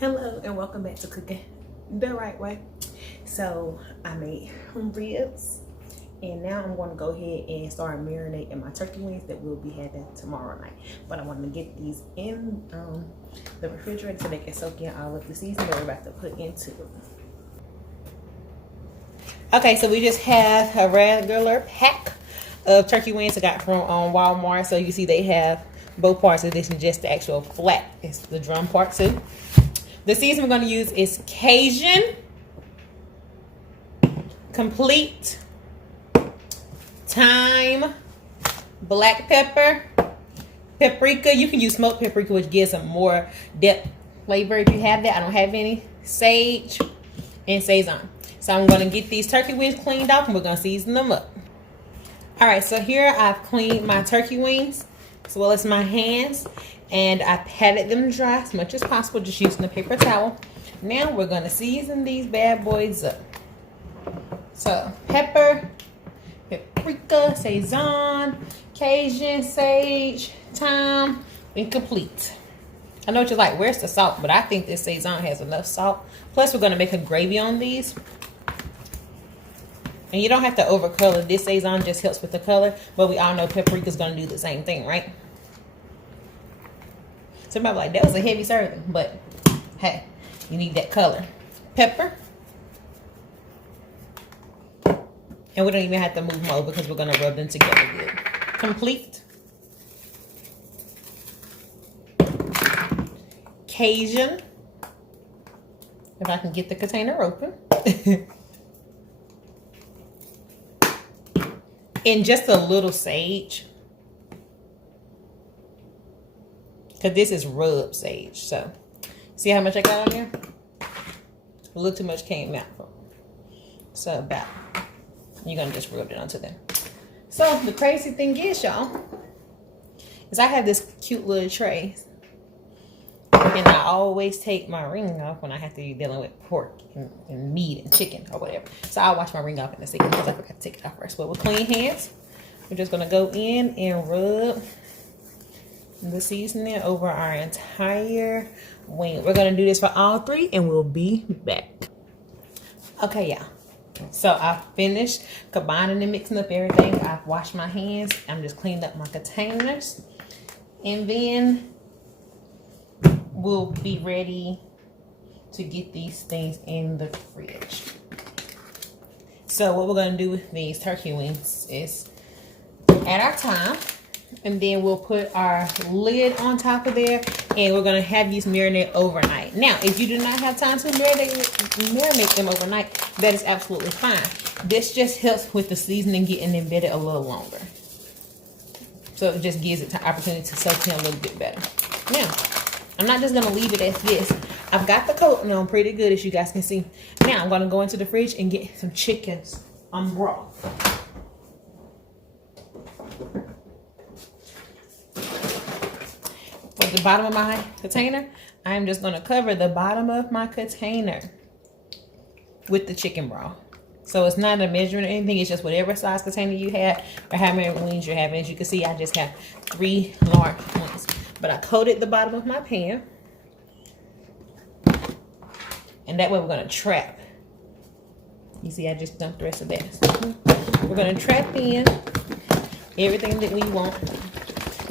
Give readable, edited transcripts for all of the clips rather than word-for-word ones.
Hello and welcome back to Cooking the Right Way. So I made ribs and now I'm going to go ahead and start marinating my turkey wings that we'll be having tomorrow night. But I want to get these in the refrigerator so they can soak in all of the seasoning that we're about to put into it. Okay, so we just have a regular pack of turkey wings I got from Walmart. So you see they have both parts of this and just the actual flat. It's the drum part too. The season we're going to use is Cajun, complete, thyme, black pepper, paprika. You can use smoked paprika, which gives some more depth flavor if you have that. I don't have any. Sage and sazon. So I'm going to get these turkey wings cleaned off and we're going to season them up. All right, so here I've cleaned my turkey wings as well as my hands. And I patted them dry as much as possible, just using a paper towel. Now we're going to season these bad boys up. So pepper, paprika, sazon, Cajun, sage, thyme, and complete. I know what you're like, where's the salt? But I think this sazon has enough salt. Plus we're going to make a gravy on these. And you don't have to overcolor. This sazon just helps with the color. But we all know paprika is going to do the same thing, right? Somebody like, that was a heavy serving, but hey, you need that color. Pepper. And we don't even have to move them over because we're going to rub them together good. Complete. Cajun. If I can get the container open. And just a little sage. Because this is rub sage. So, see how much I got on there? A little too much came out. So, about. You're going to just rub it onto there. So, the crazy thing is, y'all, is I have this cute little tray. And I always take my ring off when I have to be dealing with pork and meat and chicken or whatever. So, I'll wash my ring off in a second because I forgot to take it off first. But with clean hands, we're just going to go in and rub the seasoning over our entire wing. We're going to do this for all three and we'll be back. Okay, y'all. So I finished combining and mixing up everything. I've washed my hands. I'm just cleaning up my containers. And then we'll be ready to get these things in the fridge. So what we're going to do with these turkey wings is add our thyme. And then we'll put our lid on top of there. And we're going to have these marinate overnight. Now, if you do not have time to marinate them overnight, that is absolutely fine. This just helps with the seasoning getting embedded a little longer. So it just gives it the opportunity to soak in a little bit better. Now, I'm not just going to leave it as this. I've got the coating on pretty good, as you guys can see. Now, I'm going to go into the fridge and get some chickens broth. The bottom of my container, I'm just going to cover the bottom of my container with the chicken broth. So it's not a measuring or anything, it's just whatever size container you have or how many wings you're having. As you can see, I just have 3 large ones. But I coated the bottom of my pan. And that way we're going to trap. You see, I just dumped the rest of that. We're going to trap in everything that we want.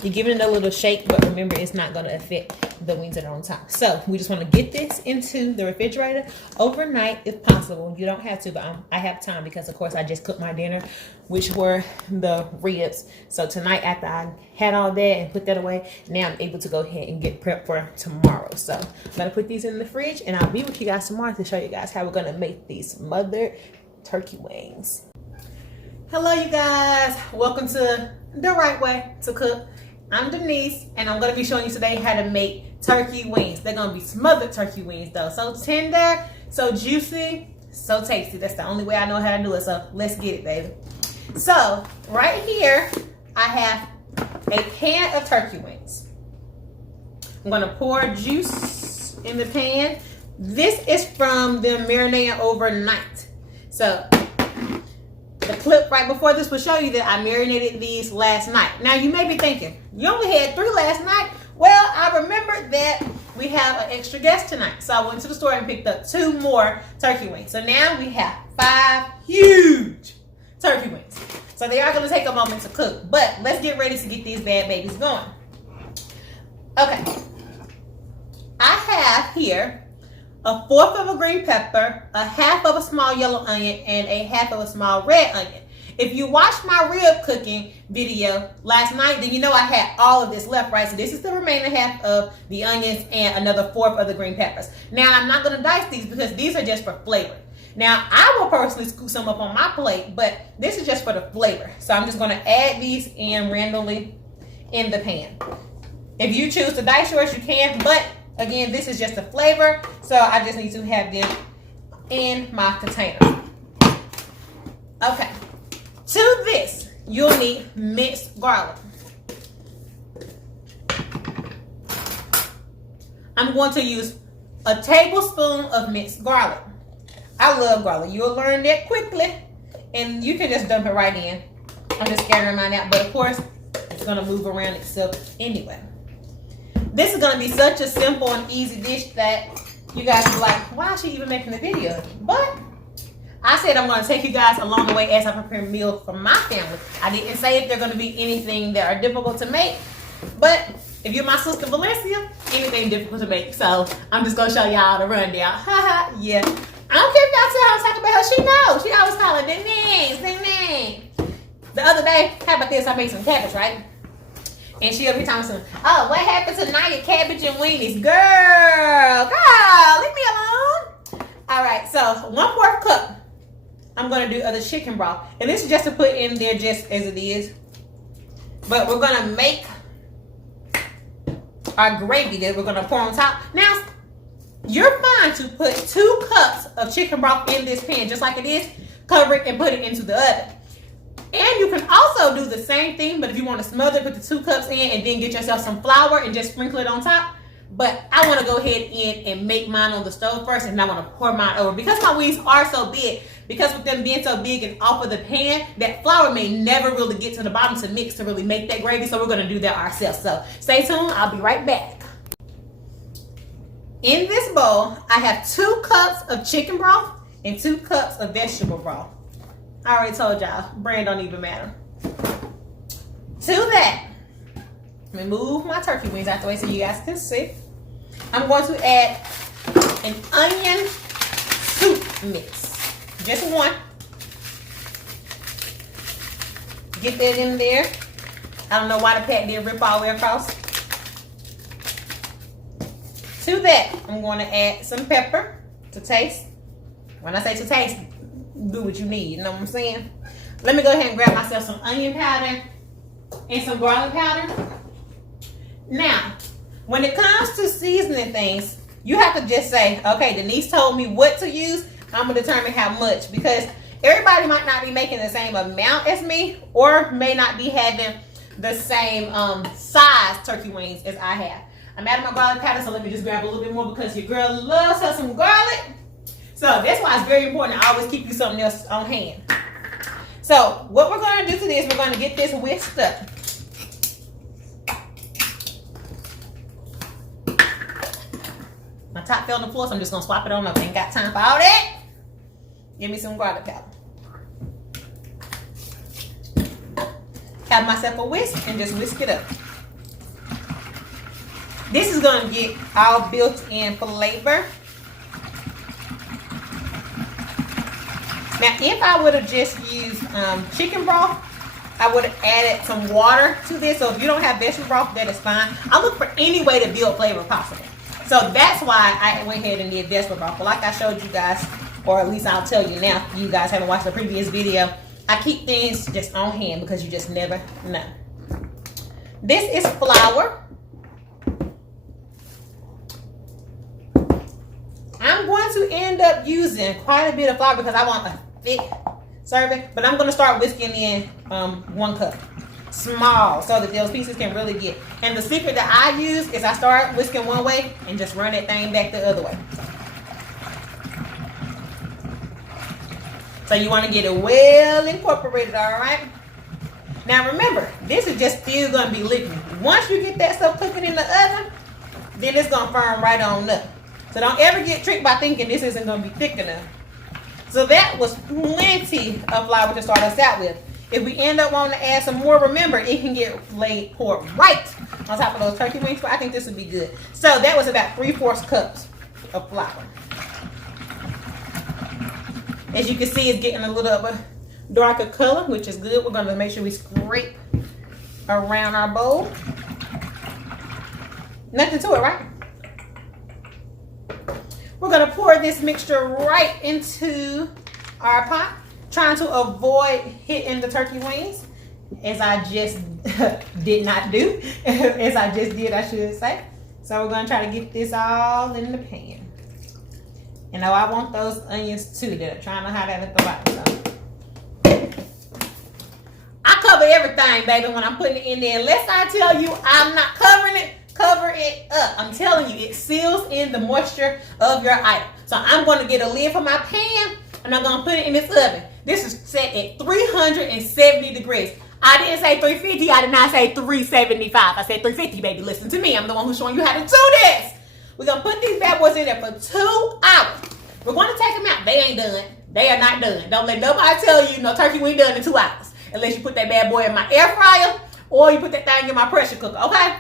You give it a little shake, but remember, it's not going to affect the wings that are on top. So we just want to get this into the refrigerator overnight if possible. You don't have to, but I have time because, of course, I just cooked my dinner, which were the ribs. So tonight, after I had all that and put that away, now I'm able to go ahead and get prepped for tomorrow. So I'm going to put these in the fridge, and I'll be with you guys tomorrow to show you guys how we're going to make these smothered turkey wings. Hello, you guys. Welcome to The Right Way to Cook. I'm Denise, and I'm going to be showing you today how to make turkey wings. They're going to be smothered turkey wings, though. So tender, so juicy, so tasty. That's the only way I know how to do it, so let's get it, baby. So right here, I have a pan of turkey wings. I'm going to pour juice in the pan. This is from them marinating overnight. So the clip right before this will show you that I marinated these last night. Now you may be thinking, you only had 3 last night. Well, I remembered that we have an extra guest tonight. So I went to the store and picked up 2 more turkey wings. So now we have 5 huge turkey wings. So they are going to take a moment to cook. But let's get ready to get these bad babies going. Okay. I have here a 1/4 of a green pepper, a 1/2 of a small yellow onion, and a 1/2 of a small red onion. If you watched my rib cooking video last night, then you know I had all of this left, right? So this is the remaining 1/2 of the onions and another 1/4 of the green peppers. Now, I'm not going to dice these because these are just for flavor. Now, I will personally scoop some up on my plate, but this is just for the flavor. So I'm just going to add these in randomly in the pan. If you choose to dice yours, you can, but again, this is just a flavor, so I just need to have them in my container. Okay. To this, you'll need minced garlic. I'm going to use a tablespoon of minced garlic. I love garlic. You'll learn that quickly, and you can just dump it right in. I'm just scattering mine out, but of course, it's going to move around itself anyway. This is going to be such a simple and easy dish that you guys will be like, why is she even making the video? But I said I'm going to take you guys along the way as I prepare meals for my family. I didn't say if they're going to be anything that are difficult to make, but if you're my sister Valencia, anything difficult to make. So I'm just going to show y'all the rundown. Haha, yeah. I don't care if y'all tell her to talk about her. She knows. She always calling ding ding, ding ding. The other day, how about this? I made some cabbage, right? And she'll be telling me, oh, what happened to Naya cabbage and weenies? Girl, leave me alone. All right, so 1/4 cup. I'm going to do other chicken broth. And this is just to put in there just as it is. But we're going to make our gravy that we're going to pour on top. Now, you're fine to put 2 cups of chicken broth in this pan just like it is. Cover it and put it into the oven. And you can also do the same thing, but if you want to smother it, put the 2 cups in and then get yourself some flour and just sprinkle it on top. But I want to go ahead and make mine on the stove first, and I want to pour mine over. Because my wings are so big, because with them being so big and off of the pan, that flour may never really get to the bottom to mix to really make that gravy. So we're going to do that ourselves. So stay tuned. I'll be right back. In this bowl, I have 2 cups of chicken broth and 2 cups of vegetable broth. I already told y'all, brand don't even matter. To that, let me move my turkey wings out the way so you guys can see. I'm going to add an onion soup mix. Just one. Get that in there. I don't know why the pack didn't rip all the way across. To that, I'm going to add some pepper to taste. When I say to taste, do what you need, you know what I'm saying? Let me go ahead and grab myself some onion powder and some garlic powder. Now, when it comes to seasoning things, you have to just say, okay, Denise told me what to use. I'm going to determine how much, because everybody might not be making the same amount as me or may not be having the same size turkey wings as I have. I'm adding my garlic powder, so let me just grab a little bit more because your girl loves her some garlic. So that's why it's very important to always keep you something else on hand. So what we're going to do to this, we're going to get this whisked up. My top fell on the floor, so I'm just going to swap it on up. Ain't got time for all that. Give me some garlic powder. Have myself a whisk and just whisk it up. This is going to get all built-in flavor. Now, if I would have just used chicken broth, I would have added some water to this. So if you don't have vegetable broth, that is fine. I look for any way to build flavor possible. So that's why I went ahead and did vegetable broth. But like I showed you guys, or at least I'll tell you now, if you guys haven't watched the previous video, I keep things just on hand because you just never know. This is flour. I'm going to end up using quite a bit of flour because I want a thick serving, but I'm going to start whisking in 1 cup. Small, so that those pieces can really get. And the secret that I use is I start whisking one way and just run that thing back the other way. So you want to get it well incorporated, all right? Now remember, this is just still going to be liquid. Once you get that stuff cooking in the oven, then it's gonna firm right on up. So don't ever get tricked by thinking this isn't gonna be thick enough. So that was plenty of flour to start us out with. If we end up wanting to add some more, remember, it can get poured right on top of those turkey wings, but I think this would be good. So that was about 3/4 cups of flour. As you can see, it's getting a little of a darker color, which is good. We're gonna make sure we scrape around our bowl. Nothing to it, right? We're gonna pour this mixture right into our pot, trying to avoid hitting the turkey wings, as I just did not do, as I just did, I should say. So we're gonna try to get this all in the pan. And now I want those onions too that are trying to hide at the bottom. So I cover everything, baby, when I'm putting it in there. Unless I tell you I'm not covering it, cover it up. I'm telling you, it seals in the moisture of your item. So I'm going to get a lid for my pan, and I'm going to put it in this oven. This is set at 370 degrees. I didn't say 350. I did not say 375. I said 350, baby. Listen to me. I'm the one who's showing you how to do this. We're going to put these bad boys in there for 2 hours. We're going to take them out. They ain't done. They are not done. Don't let nobody tell you no turkey wing done in 2 hours. Unless you put that bad boy in my air fryer or you put that thing in my pressure cooker, okay?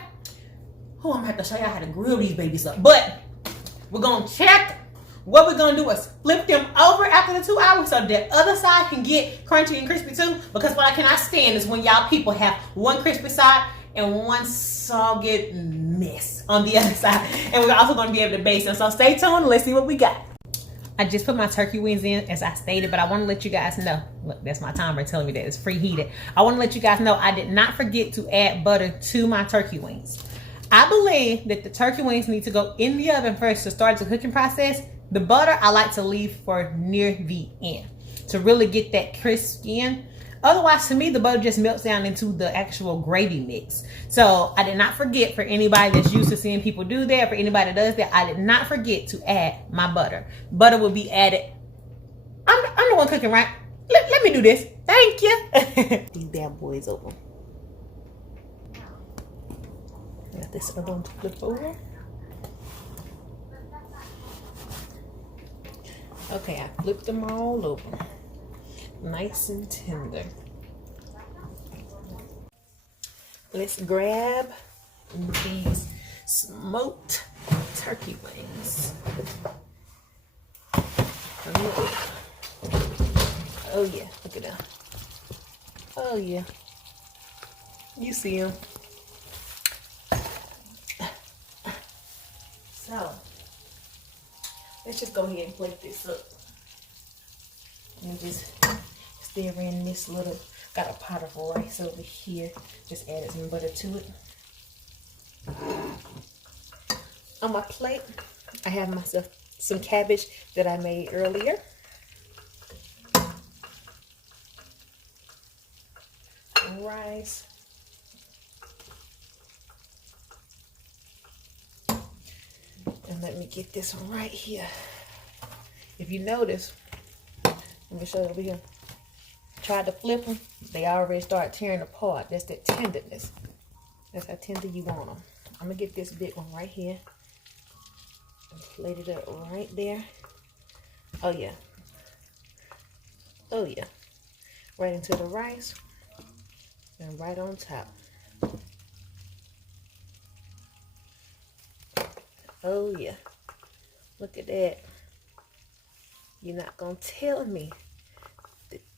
Oh, I'm going to have to show y'all how to grill these babies up. But we're going to check. What we're going to do is flip them over after the 2 hours so the other side can get crunchy and crispy too. Because what I cannot stand is when y'all people have one crispy side and one soggy mess on the other side. And we're also going to be able to baste them. So stay tuned. Let's see what we got. I just put my turkey wings in as I stated, but I want to let you guys know. Look, that's my timer telling me that it's preheated. I want to let you guys know I did not forget to add butter to my turkey wings. I believe that the turkey wings need to go in the oven first to start the cooking process. The butter I like to leave for near the end to really get that crisp skin. Otherwise, to me, the butter just melts down into the actual gravy mix. So I did not forget, for anybody that's used to seeing people do that, for anybody that does that, I did not forget to add my butter. Butter will be added. I'm the one cooking, right? Let me do this. Thank you. These bad boys open. Got this other one to flip over. Okay, I flipped them all over. Nice and tender. Let's grab these smoked turkey wings. Oh yeah, look at them. Oh yeah. You see them. So, let's just go ahead and plate this up. And just stir in this little, got a pot of rice over here. Just added some butter to it. On my plate, I have myself some cabbage that I made earlier. Rice. And let me get this one right here. If you notice, let me show you over here. Tried to flip them, they already start tearing apart. That's that tenderness. That's how tender you want them. I'm gonna get this big one right here. And plate it up right there. Oh yeah. Oh yeah. Right into the rice. And right on top. Oh yeah. Look at that. You're not gonna tell me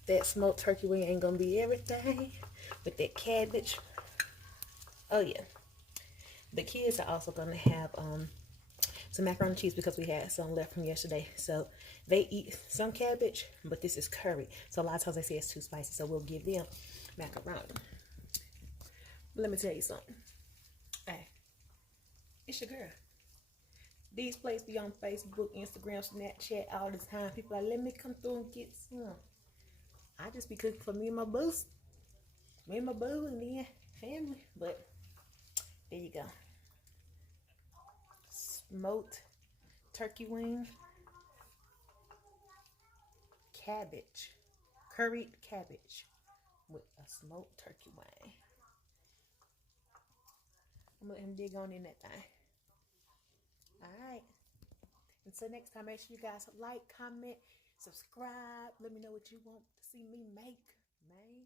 that smoked turkey wing ain't gonna be everything with that cabbage. Oh yeah. The kids are also gonna have some macaroni and cheese because we had some left from yesterday. So they eat some cabbage, but this is curry. So a lot of times they say it's too spicy, so we'll give them macaroni. But let me tell you something. Hey, it's your girl. These plates be on Facebook, Instagram, Snapchat all the time. People are like, let me come through and get some. I just be cooking for me and my boo. Me and my boo and then family. But there you go. Smoked turkey wing. Cabbage. Curried cabbage with a smoked turkey wing. I'm gonna let him dig on in that thing. Until next time, make sure you guys like, comment, subscribe. Let me know what you want to see me make, man.